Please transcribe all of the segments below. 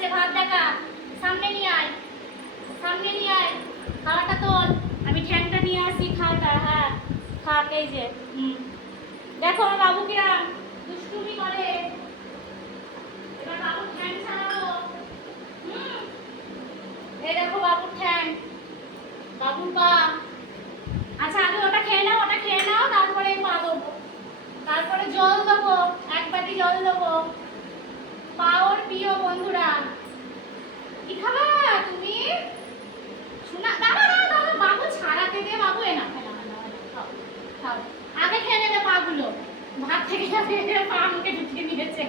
খাচ্ছে, ভাত দেখা। সামনে নিয়ে আয়, সামনে নিয়ে আয়, খাওয়াটা তোল। আমি ঠ্যাংটা নিয়ে আসি, খাওয়াটা। হ্যাঁ খাক, এই যে। দেখো বাবু কিরাম দুষ্টুমি করে। এবার বাবুর ঠ্যাং ছাড়াবো। এই দেখো বাবুর ঠ্যাং, বাবুর পা। আচ্ছা আগে ওটা খেয়ে নাও, ওটা খেয়ে নাও, তারপরে পা দেবো, তারপরে জল দেবো, এক বাটি জল দেবো। পাওর প্রিয় বন্ধুরা, কি খাবা তুমি? শোনা, দাঁড়া দাঁড়া দাঁড়া, বাবু ছাড়াতে দে বাবু। এ না খাও খাও খাও, আগে খেয়ে নেবে পাগুলো। ভাত থেকে পা মুখে ঢুকিয়ে নিয়েছে।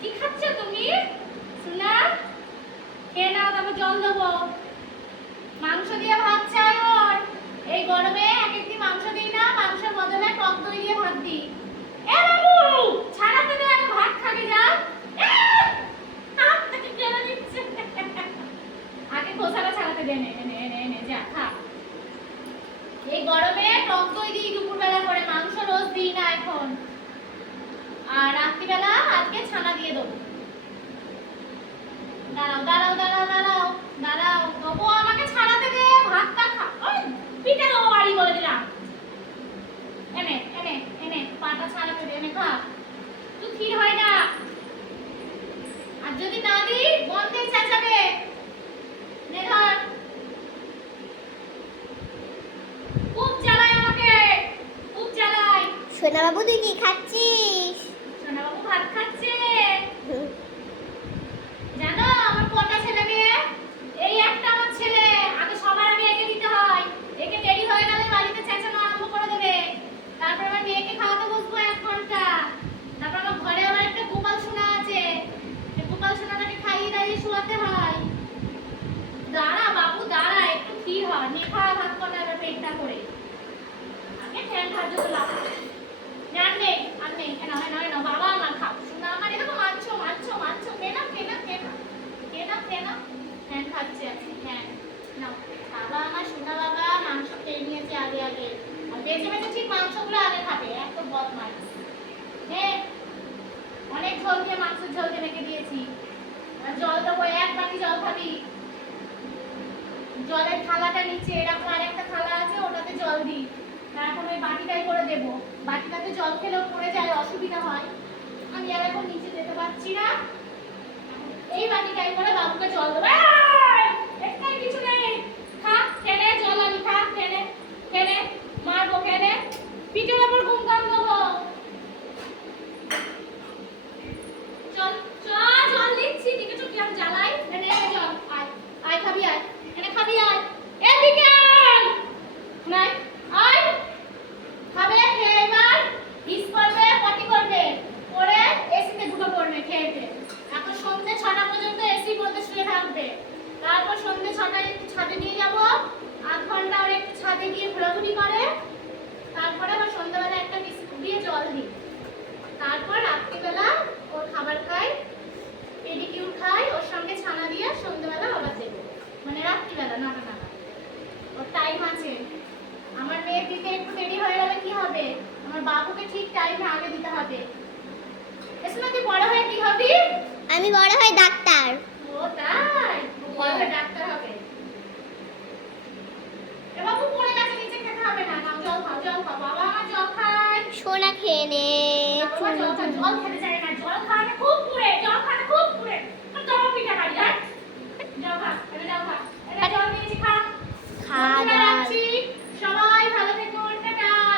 কি খাচ্ছ তুমি শোনা? খেয়ে নাও, তারপর জল দেবো। মাংস দিয়ে ভাত চাই ওর। এই গরমে এক একদিন মাংস দিই না, মাংসের বদলে টক দই দিয়ে ভাত দিই। এ বাবু ছাড়াতে দে, আগে ভাত খাবি যা। হাত থেকে কেড়ে নিচ্ছে। আগে খোসাটা ছাড়াতে দে, নে নে নে নে যা খা। এই গরমে টক দই দিই দুপুরবেলা করে, মাংস রোজ দিই না এখন। আর রাত্রিবেলা আজকে ছানা দিয়ে দেবো। দাঁড়াও দাঁড়াও দাঁড়াও দাঁড়াও দাঁড়াও, তবু আমাকে ছাড়াতে দে, ভাতটা খা। ওই পিঠে দেবো বাড়ি বলে দিলাম। এনে এনে এনে পাটা ছাড়াতে দে, এনে খা। তুই ক্ষীর হয় না, আর যদি না দিই গন্ধে চেঁচাবে। নে ধর। খুব জ্বালায় আমাকে, খুব জ্বালায়। সোনা বাবু তুই কি খাচ্ছিস? সোনা বাবু ভাত খাচ্ছে। জানো আমার কটা ছেলে মেয়ে? এই একটা আমার ছেলে। আগে সবার আগে একে দিতে হয়, একে দেরি হয়ে গেলে বাড়িতে চেঁচানো আরম্ভ করে দেবে। তারপর আমার মেয়েকে খাওয়াতে বসবো 1 ঘন্টা। তারপর আমার ঘরে আবার একটা গোপাল সোনা আছে, এই গোপাল সোনাটাকে খাইয়ে দাইয়ে শোয়াতে হয়। দাঁড়া বাবু দাঁড়া, একটু ক্ষীর হয়, নে খা ভাত কটা এবার পেটটা করে। আগে ঠ্যাং খাওয়ার জন্য লাভ। আর নেই আর নেই, এনা এনা এনা বাবা আমার খাও সোনা আমার। এরকম মারছো মারছো মারছো, কেনা কেনা কেনা কেনা কেনা। হ্যাঁ খাচ্ছে আছে, হ্যাঁ নাও। বাবা আমার সোনা বাবা মাংস খেয়ে নিয়েছে আগে আগে, আর বেঁচে বেঁচে ঠিক মাংসগুলো আগে খাবে। এত বদমাইশ। হ্যাঁ অনেক ঝোল দিয়ে মাংসের ঝোল দিয়ে রেখে দিয়েছি। আর জল দেবো, 1 বাটি জল খাবি। জলের থালাটা নিচে এরকম আরেকটা থালা আছে, ওটাতে জল দিই। এখন ওই বাটিটাই করে দেবো। বাটিটাতে জল খেলেও পড়ে যায়, অসুবিধা হয়। আমি আর এখন নিচে যেতে পারছি না, এই বাটিটাই করে বাবুকে জল দেবো। একটাই কিছু নেই, খা খেলে জল আমি, খা খেলে খেলে মারবো, খেলে পিঠের ওপর ঘুমকাম দেবো। চল চল জল দিচ্ছি, দিকে চুপ কিরম জ্বালাই। এনে জল, আয় আয় খাবি, আয় এনে খাবি, আয় এদিকে আয়। নাই আয় খাবে, খেয়ে এবার হিস করবে, পটি করবে, করে এসিতে ঢুকে পড়বে খেয়েতে। এখন সন্ধ্যে 6টা পর্যন্ত এসির মধ্যে শুয়ে থাকবে। তারপর সন্ধ্যে 6টায় একটু ছাদে নিয়ে যাব, 8 ঘন্টা ওর একটু ছাদে গিয়ে ঘোরাঘুরি করে। তারপরে আবার সন্ধ্যাবেলা একটা বিস্কুট দিয়ে জল দিই। তারপর রাত্রিবেলা ওর খাবার খাই, পেডিকিউর খাই, ওর সঙ্গে ছানা দিয়ে সন্ধ্যাবেলা আবার দেবো, মানে রাত্রিবেলা 9টা নাগাদ। ওর টাইম আছে। আমার মেয়ের দিতে একটু দেরি হয়ে গেলে কি হবে? আমার বাবুকে ঠিক টাইমে আগে দিতে হবে। এসনা তুই বড় হয়ে কি হবি? আমি বড় হই ডাক্তার। ও তাই, বড় হয়ে ডাক্তার হবে। এ বাবু পড়ে গেছে, নিচে খেতে হবে না। নাও জল খাও, জল খাও। বাবা আমার জল খায়। সোনা খেয়ে নে। বাবা জল খেতে চায় না, জল খাওয়াতে খুব পুড়ে, জল খাওয়াতে খুব পুড়ে। আর জল পিঠা খাই, যাই জল খা, এটা জল খা, এটা জল দিয়েছি খা। খা রাখছি।